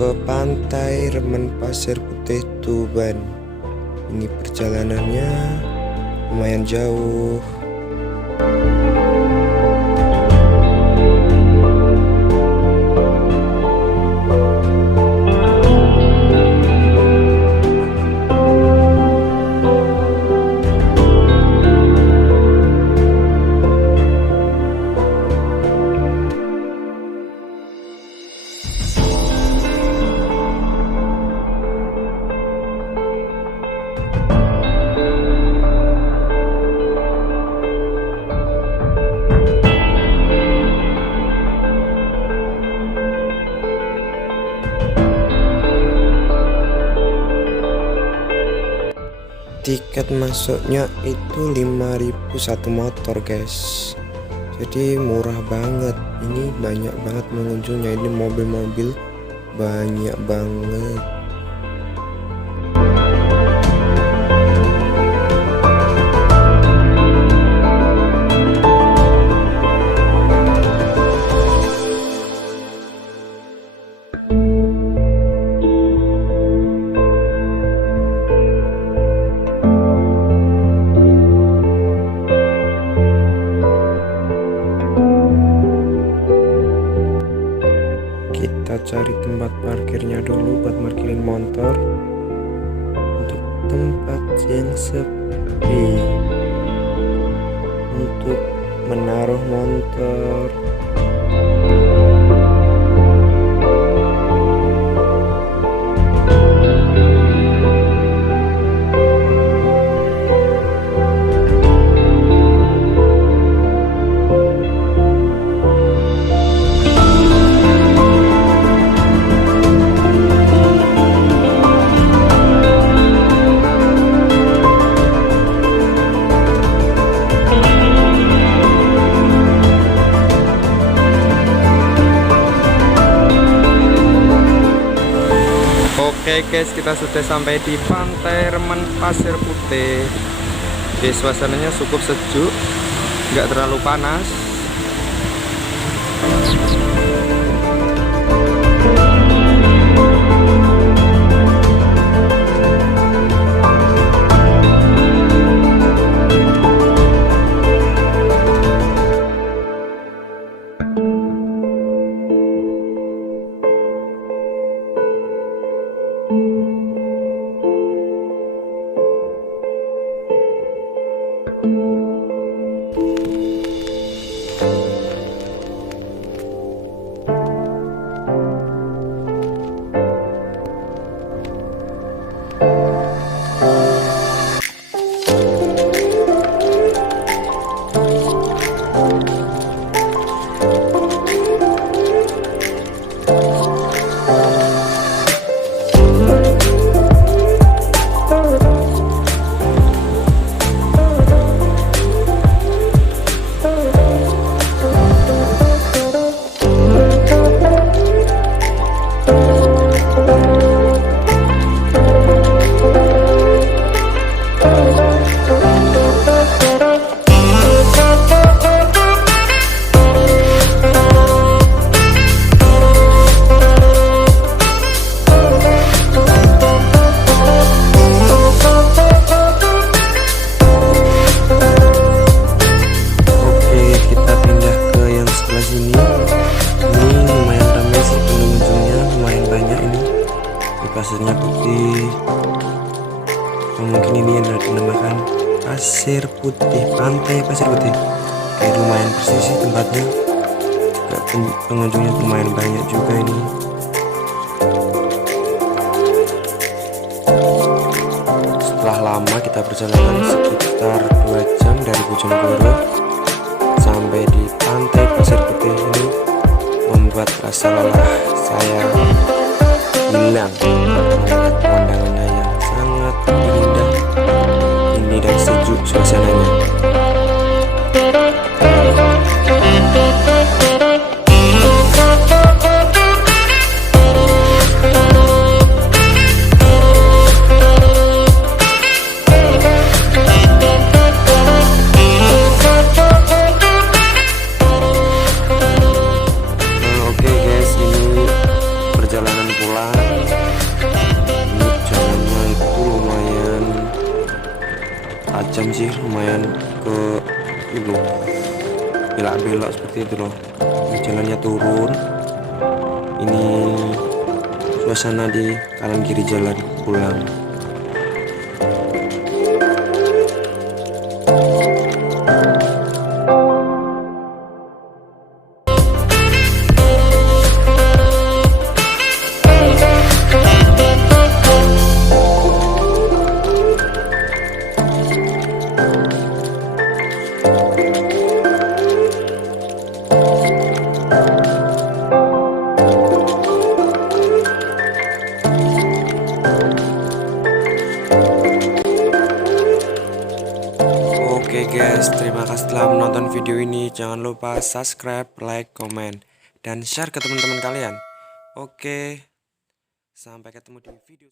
ke Pantai Remen Pasir Putih Tuban. Ini perjalanannya lumayan jauh. Tiket masuknya itu 5.000 satu motor guys, jadi murah banget. Ini banyak banget pengunjungnya, ini mobil-mobil banyak banget. Kita cari tempat parkirnya dulu buat parkirin motor, untuk tempat yang sepi untuk menaruh motor. Oke guys, kita sudah sampai di Pantai Remen Pasir Putih. Oke, suasananya cukup sejuk, nggak terlalu panas. Pasirnya putih, mungkin ini yang dinamakan Pasir Putih, Pantai Pasir Putih. Kayak lumayan bersih sih tempatnya, pengunjungnya lumayan banyak juga ini. Setelah lama kita perjalanan sekitar 2 jam dari Bojonegoro sampai di Pantai Pasir Putih ini, membuat rasa lelah saya hilang. Pemandangannya yang sangat indah, ini dan sejuk suasananya. Oke guys, ini perjalanan Ini jalannya itu lumayan tajam sih, lumayan ke itu belak-belok seperti itu loh. Ini jalannya turun. Ini suasana di kanan kiri jalan pulang. Oke guys, terima kasih telah menonton video ini. Jangan lupa subscribe, like, komen, dan share ke teman-teman kalian. Oke, sampai ketemu di video